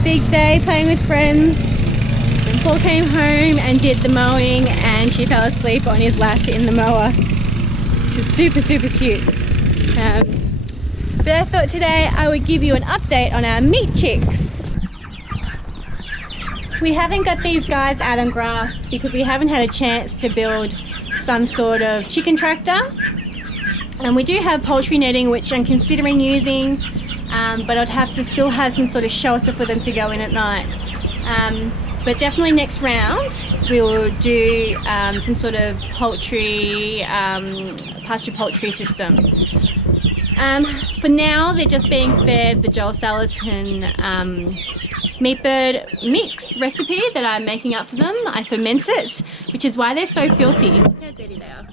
a big day playing with friends. And Paul came home and did the mowing, and she fell asleep on his lap in the mower. She's super cute. But I thought today I would give you an update on our meat chicks. We haven't got these guys out on grass because we haven't had a chance to build some sort of chicken tractor. And we do have poultry netting, which I'm considering using, but I'd have to still have some sort of shelter for them to go in at night. But definitely next round we will do some sort of poultry, pasture poultry system. For now they're just being fed the Joel Salatin meat bird mix recipe that I'm making up for them. I ferment it, which is why they're so filthy. Look how dirty they are.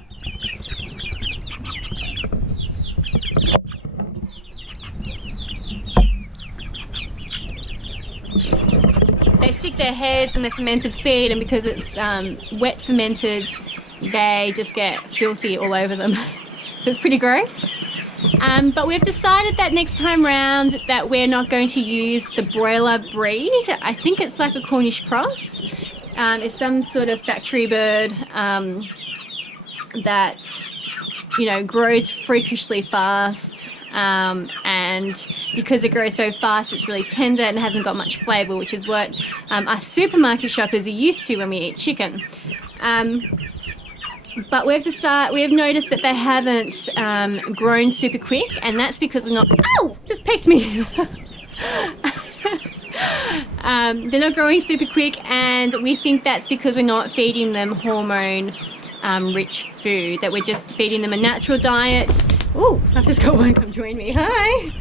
They stick their heads in the fermented feed, and because it's wet fermented, they just get filthy all over them. So it's pretty gross. But we've decided that next time round that we're not going to use the broiler breed. I think it's like a Cornish cross. It's some sort of factory bird that, you know, grows freakishly fast. And because it grows so fast, it's really tender and hasn't got much flavour, which is what us supermarket shoppers are used to when we eat chicken. But we've noticed that they haven't grown super quick, and that's because we're not... Ow! Just pecked me! They're not growing super quick, and we think that's because we're not feeding them hormone rich food, that we're just feeding them a natural diet. Ooh, I've just got one come join me. Hi!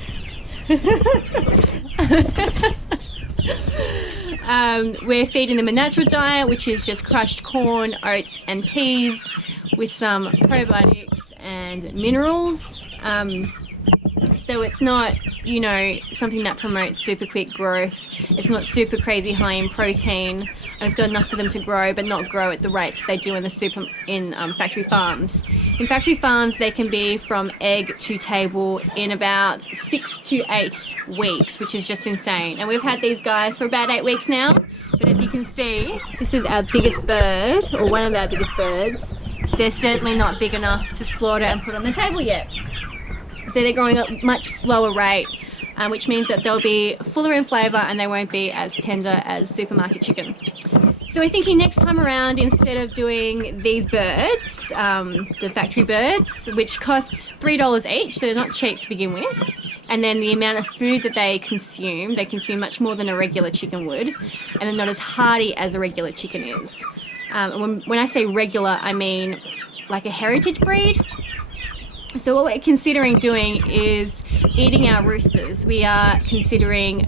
We're feeding them a natural diet, which is just crushed corn, oats and peas with some probiotics and minerals. So it's not, you know, something that promotes super quick growth. It's not super crazy high in protein. And it's got enough for them to grow, but not grow at the rates they do in the factory farms. In factory farms, they can be from egg to table in about 6 to 8 weeks, which is just insane. And we've had these guys for about 8 weeks now. But as you can see, this is our biggest bird, or one of our biggest birds. They're certainly not big enough to slaughter and put on the table yet. So they're growing at a much slower rate, which means that they'll be fuller in flavour and they won't be as tender as supermarket chicken. So we're thinking next time around, instead of doing these birds, the factory birds, which cost $3 each, so they're not cheap to begin with, and then the amount of food that they consume much more than a regular chicken would, and they're not as hardy as a regular chicken is. When I say regular, I mean like a heritage breed. So what we're considering doing is eating our roosters. We are considering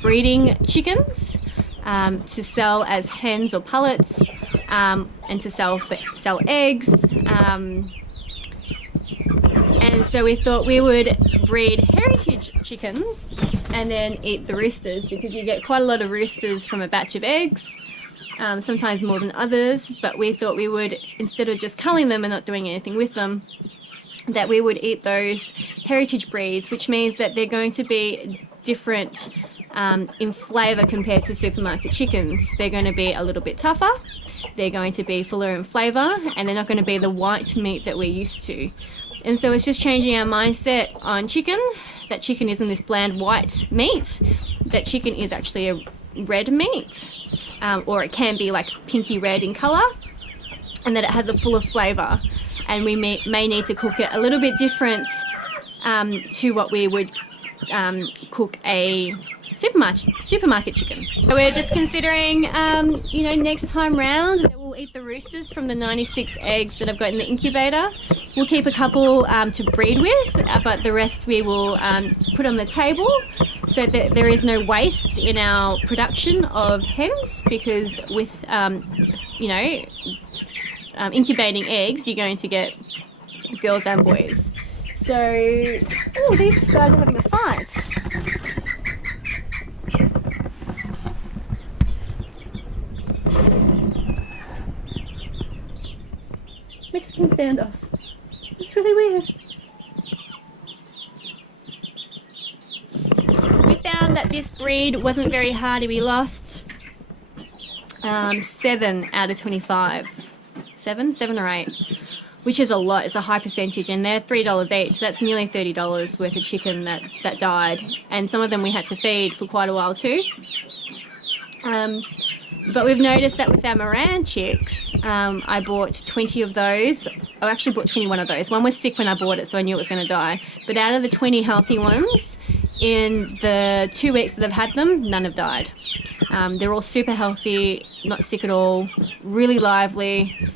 breeding chickens to sell as hens or pullets, and to sell eggs. And so we thought we would breed heritage chickens and then eat the roosters, because you get quite a lot of roosters from a batch of eggs. Sometimes more than others, but we thought we would, instead of just culling them and not doing anything with them, that we would eat those heritage breeds, which means that they're going to be different in flavour compared to supermarket chickens. They're going to be a little bit tougher, they're going to be fuller in flavour, and they're not going to be the white meat that we're used to. And so it's just changing our mindset on chicken, that chicken isn't this bland white meat, that chicken is actually a red meat, or it can be like pinky red in colour, and that it has a fuller flavour. And we may need to cook it a little bit different to what we would cook a supermarket chicken. So we're just considering, you know, next time round that we'll eat the roosters from the 96 eggs that I've got in the incubator. We'll keep a couple to breed with, but the rest we will put on the table, so that there is no waste in our production of hens, because with, you know, incubating eggs, you're going to get girls and boys. So, oh, these guys are having a fight. Mexican standoff. It's really weird. We found that This breed wasn't very hardy. We lost 7 out of 25. 7 or 8, which is a lot. It's a high percentage, and they're $3 each. That's nearly $30 worth of chicken that died, and some of them we had to feed for quite a while too. But we've noticed that with our Moran chicks, I bought 20 of those. I actually bought 21 of those. One was sick when I bought it, so I knew it was going to die. But out of the 20 healthy ones, in the 2 weeks that I've had them, none have died. They're all super healthy, not sick at all, really lively.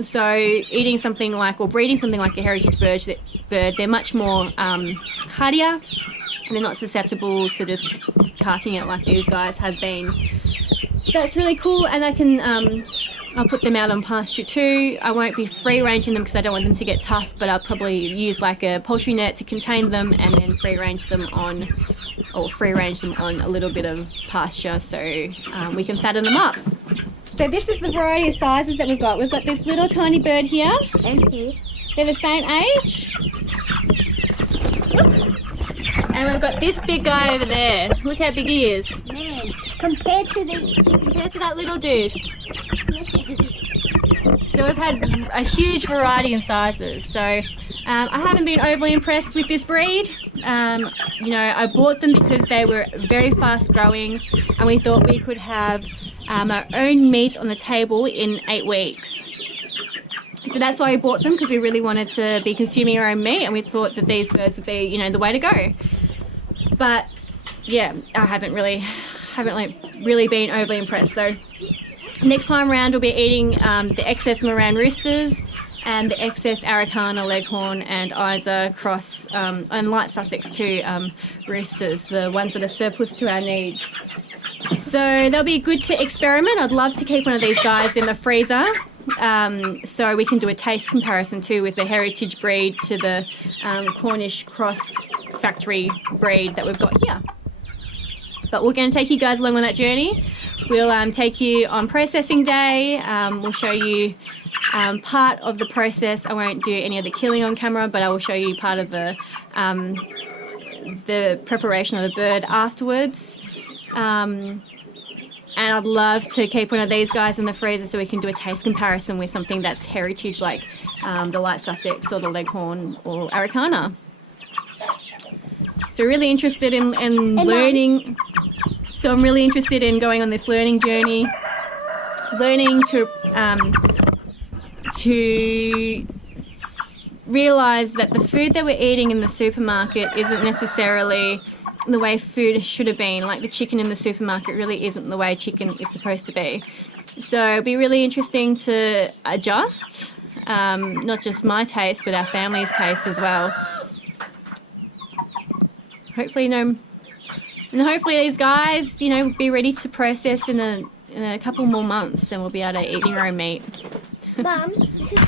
So eating something like, or breeding something like a heritage bird, they're much more hardier, and they're not susceptible to just carking it like these guys have been. So that's really cool, and I can I'll put them out on pasture too. I won't be free ranging them because I don't want them to get tough, but I'll probably use like a poultry net to contain them, and then free range them on a little bit of pasture, so we can fatten them up. So this is the variety of sizes that we've got. We've got this little tiny bird here. And here. They're the same age. And we've got this big guy over there. Look how big he is. Man, compared to that little dude. So we've had a huge variety in sizes. So I haven't been overly impressed with this breed. You know, I bought them because they were very fast growing, and we thought we could have our own meat on the table in 8 weeks. So that's why we bought them, because we really wanted to be consuming our own meat, and we thought that these birds would be, you know, the way to go. But yeah, I haven't really been overly impressed. So next time around we'll be eating the excess Moran roosters and the excess Araucana, Leghorn and Isa cross, and light Sussex too, roosters, the ones that are surplus to our needs. So they'll be good to experiment. I'd love to keep one of these guys in the freezer, so we can do a taste comparison too with the heritage breed to the Cornish cross factory breed that we've got here. But we're going to take you guys along on that journey. We'll take you on processing day. We'll show you part of the process. I won't do any of the killing on camera, but I will show you part of the preparation of the bird afterwards. And I'd love to keep one of these guys in the freezer so we can do a taste comparison with something that's heritage, like the light Sussex or the Leghorn or Araucana. So really interested in learning. So I'm really interested in going on this learning journey, learning to realise that the food that we're eating in the supermarket isn't necessarily the way food should have been. Like the chicken in the supermarket really isn't the way chicken is supposed to be. So it'll be really interesting to adjust, not just my taste, but our family's taste as well. Hopefully these guys, you know, be ready to process in a couple more months, and we'll be able to eat our own meat. Mum, this is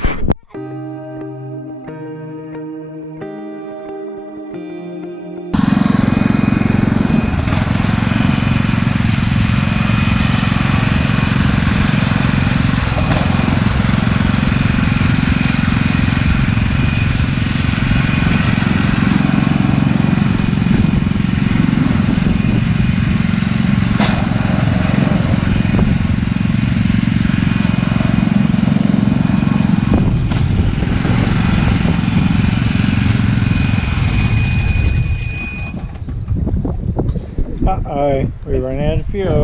Uh-oh, we ran out of fuel.